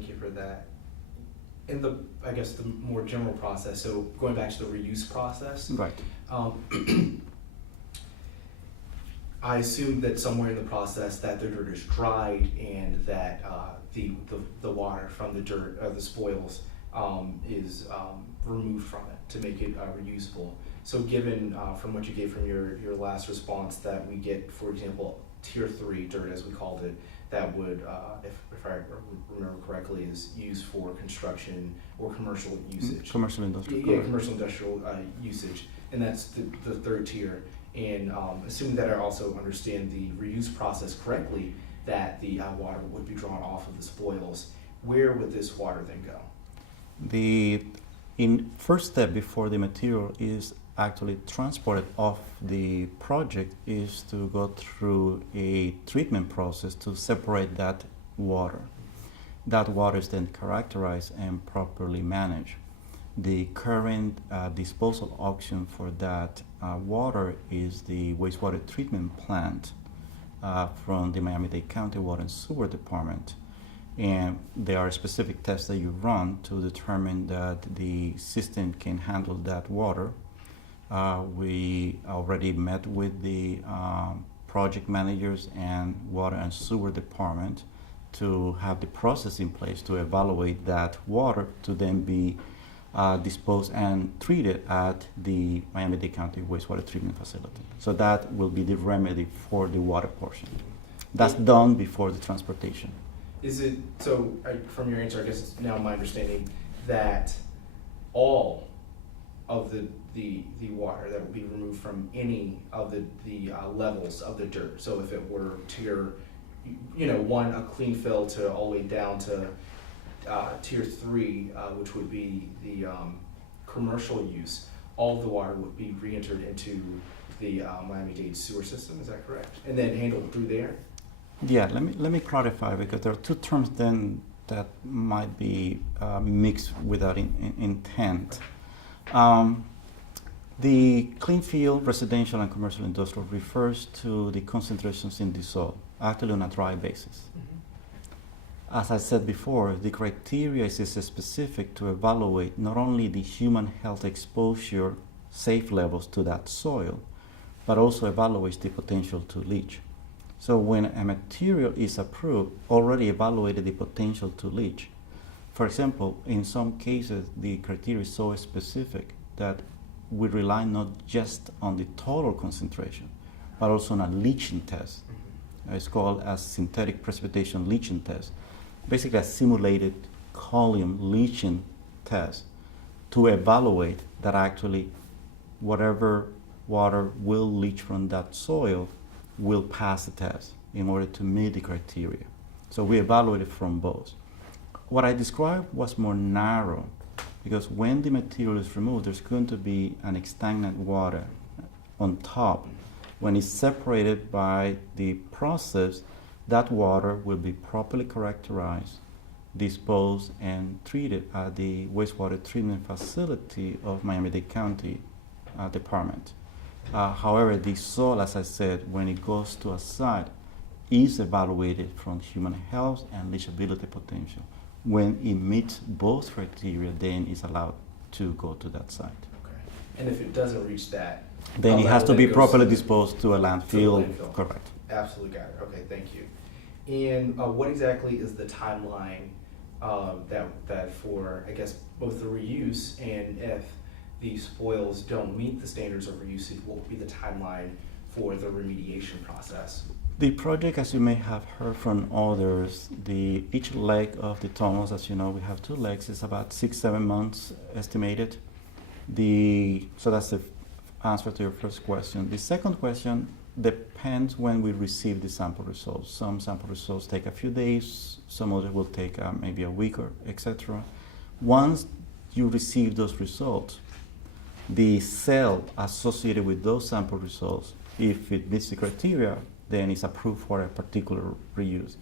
Thank you for that. In the, I guess, the more general process, so going back to the reuse process. Right. I assume that somewhere in the process that the dirt is dried and that the water from the dirt, the spoils, is removed from it to make it reusable. So given from what you gave from your last response that we get, for example, tier 3 dirt, as we called it, that would, if I remember correctly, is used for construction or commercial usage. Commercial industrial. Yeah, commercial industrial usage, and that's the third tier. And assuming that I also understand the reuse process correctly, that the water would be drawn off of the spoils, where would this water then go? The first step before the material is actually transported off the project is to go through a treatment process to separate that water. That water is then characterized and properly managed. The current disposal option for that water is the wastewater treatment plant from the Miami-Dade County Water and Sewer Department. And there are specific tests that you run to determine that the system can handle that water. We already met with the project managers and water and sewer department to have the process in place to evaluate that water to then be disposed and treated at the Miami-Dade County wastewater treatment facility. So that will be the remedy for the water portion. That's done before the transportation. Is it, so from your answer, I guess it's now my understanding that all of the water that will be removed from any of the levels of the dirt, so if it were tier, one, a clean fill to all the way down to tier 3, which would be the commercial use, all of the water would be re-entered into the Miami-Dade sewer system, is that correct? And then handled through there? Yeah, let me clarify, because there are two terms then that might be mixed without intent. The clean field, residential and commercial industrial refers to the concentrations in the soil, actually on a dry basis. Mm-hmm. As I said before, the criteria is specific to evaluate not only the human health exposure safe levels to that soil, but also evaluates the potential to leach. So when a material is approved, already evaluated the potential to leach. For example, in some cases, the criteria is so specific that we rely not just on the total concentration, but also on a leaching test. It's called a synthetic precipitation leaching test. Basically a simulated column leaching test to evaluate that actually whatever water will leach from that soil will pass the test in order to meet the criteria. So we evaluated from both. What I described was more narrow, because when the material is removed, there's going to be an stagnant water on top. When it's separated by the process, that water will be properly characterized, disposed, and treated at the wastewater treatment facility of Miami-Dade County Department. However, the soil, as I said, when it goes to a site, is evaluated from human health and leachability potential. When it meets both criteria, then it's allowed to go to that site. Okay. And if it doesn't reach that, then it has to be properly disposed to a landfill. Correct. Absolutely, got it. Okay, thank you. And what exactly is the timeline that for, I guess, both the reuse and if the spoils don't meet the standards of reuse, what will be the timeline for the remediation process? The project, as you may have heard from others, each leg of the tunnels, as you know, we have 2 legs, is about 6-7 months estimated. So that's the answer to your first question. The second question depends when we receive the sample results. Some sample results take a few days, some others will take maybe a week, or etc. Once you receive those results, the cell associated with those sample results, if it meets the criteria, then it's approved for a particular reuse.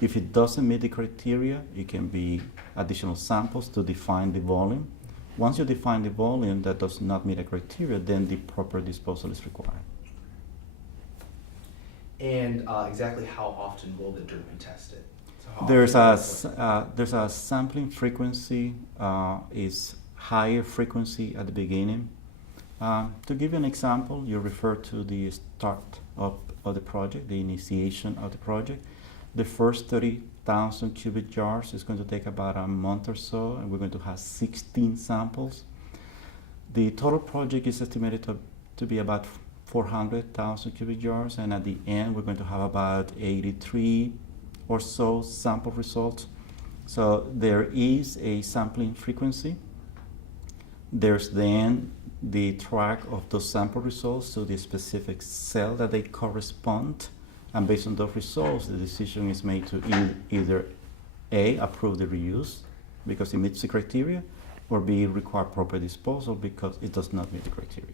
If it doesn't meet the criteria, it can be additional samples to define the volume. Once you define the volume that does not meet the criteria, then the proper disposal is required. And exactly how often will the dirt be tested? So how There's often? there's a sampling frequency is higher frequency at the beginning. To give you an example, you refer to the start of the project, the initiation of the project. The first 30,000 cubic yards is going to take about a month or so, and we're going to have 16 samples. The total project is estimated to be about 400,000 cubic yards, and at the end, we're going to have about 83 or so sample results. So there is a sampling frequency. There's then the track of those sample results to the specific cell that they correspond, and based on those results, the decision is made to either A, approve the reuse because it meets the criteria, or B, require proper disposal because it does not meet the criteria.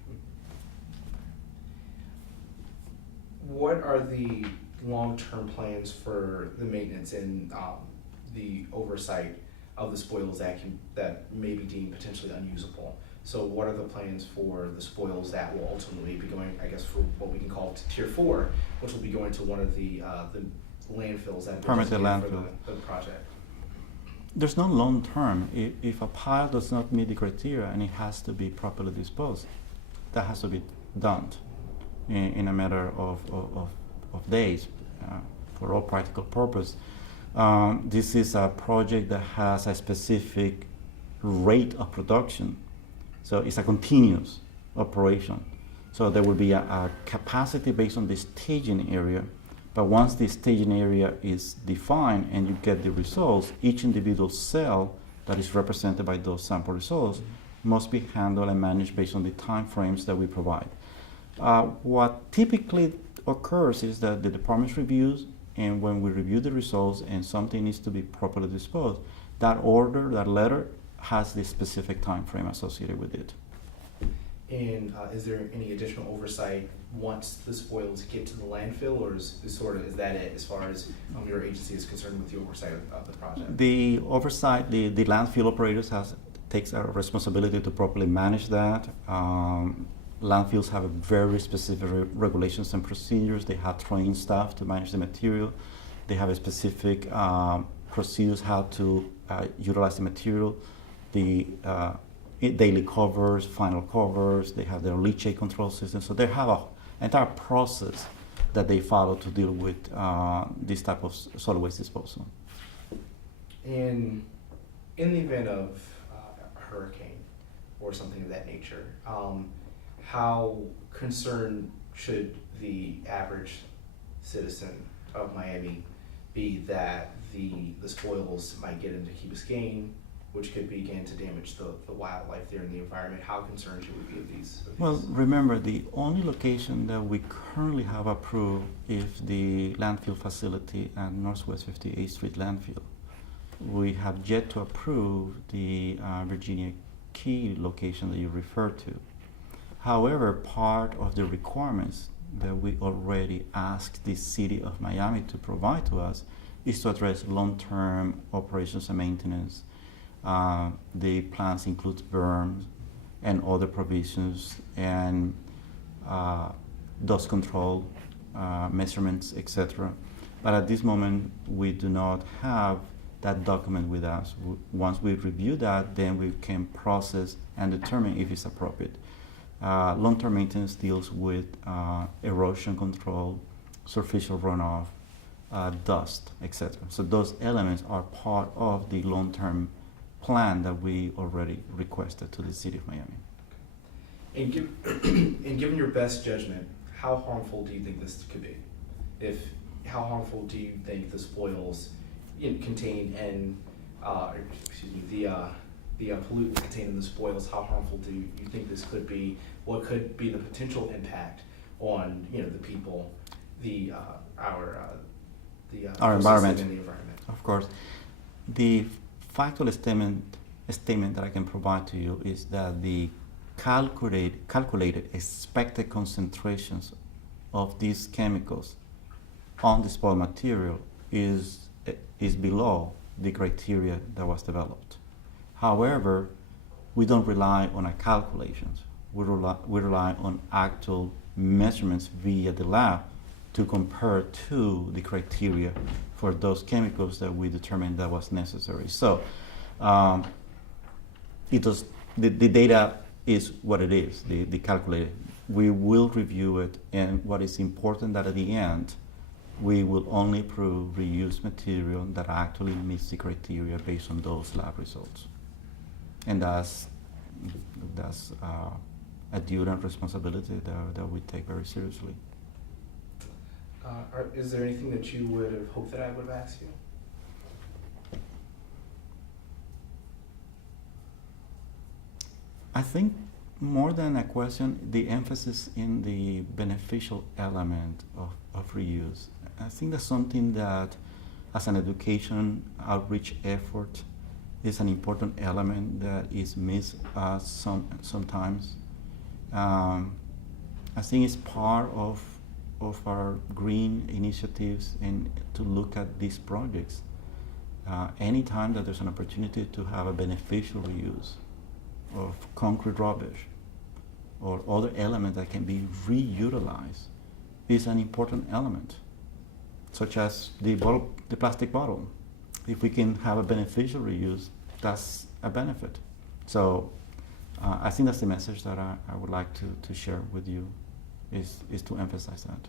What are the long-term plans for the maintenance and the oversight of the spoils that may be deemed potentially unusable? So what are the plans for the spoils that will ultimately be going, I guess, for what we can call Tier 4, which will be going to one of the landfills that have been Permitted designated landfill. for the project? There's no long term. If a pile does not meet the criteria and it has to be properly disposed, that has to be done in a matter of days for all practical purpose. This is a project that has a specific rate of production. So it's a continuous operation. So there will be a capacity based on the staging area, but once the staging area is defined and you get the results, each individual cell that is represented by those sample results must be handled and managed based on the time frames that we provide. What typically occurs is that the department reviews, and when we review the results and something needs to be properly disposed, that order, that letter, has the specific time frame associated with it. And is there any additional oversight once the spoils get to the landfill, or is that it as far as your agency is concerned with the oversight of the project? The oversight, the landfill operators takes a responsibility to properly manage that. Landfills have a very specific regulations and procedures. They have trained staff to manage the material. They have a specific procedures how to utilize the material. The daily covers, final covers, they have their leachate control system. So they have an entire process that they follow to deal with this type of solid waste disposal. And in the event of a hurricane or something of that nature, how concerned should the average citizen of Miami be that the spoils might get into Key Biscayne, which could begin to damage the wildlife there in the environment? How concerned should we be of these? Well, remember, the only location that we currently have approved is the landfill facility at Northwest 58th Street landfill. We have yet to approve the Virginia Key location that you referred to. However, part of the requirements that we already asked the city of Miami to provide to us is to address long-term operations and maintenance. The plans include berms and other provisions and dust control, measurements, etc. But at this moment, we do not have that document with us. Once we review that, then we can process and determine if it's appropriate. Long-term maintenance deals with erosion control, surficial runoff, dust, etc. So those elements are part of the long-term plan that we already requested to the city of Miami. And given your best judgment, how harmful do you think this could be? How harmful do you think the spoils contained in, the pollutants contained in the spoils? How harmful do you think this could be? What could be the potential impact on the people, our environment, and the environment? Of course, the factual statement that I can provide to you is that the calculated expected concentrations of these chemicals on the spoil material is below the criteria that was developed. However, we don't rely on our calculations. We rely on actual measurements via the lab to compare to the criteria for those chemicals that we determined that was necessary. So the data is what it is, the calculated. We will review it, and what is important that at the end, we will only approve reused material that actually meets the criteria based on those lab results. And that's a duty and responsibility that we take very seriously. Is there anything that you would have hoped that I would have asked you? I think more than a question, the emphasis in the beneficial element of reuse. I think that's something that, as an education outreach effort, is an important element that is missed sometimes. I think it's part of our green initiatives and to look at these projects. Anytime that there's an opportunity to have a beneficial reuse of concrete rubbish or other elements that can be reutilized is an important element, such as the plastic bottle. If we can have a beneficial reuse, that's a benefit. So I think that's the message that I would like to share with you, is to emphasize that.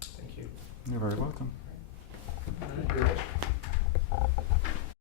Thank you. You're very welcome. All right, your wish.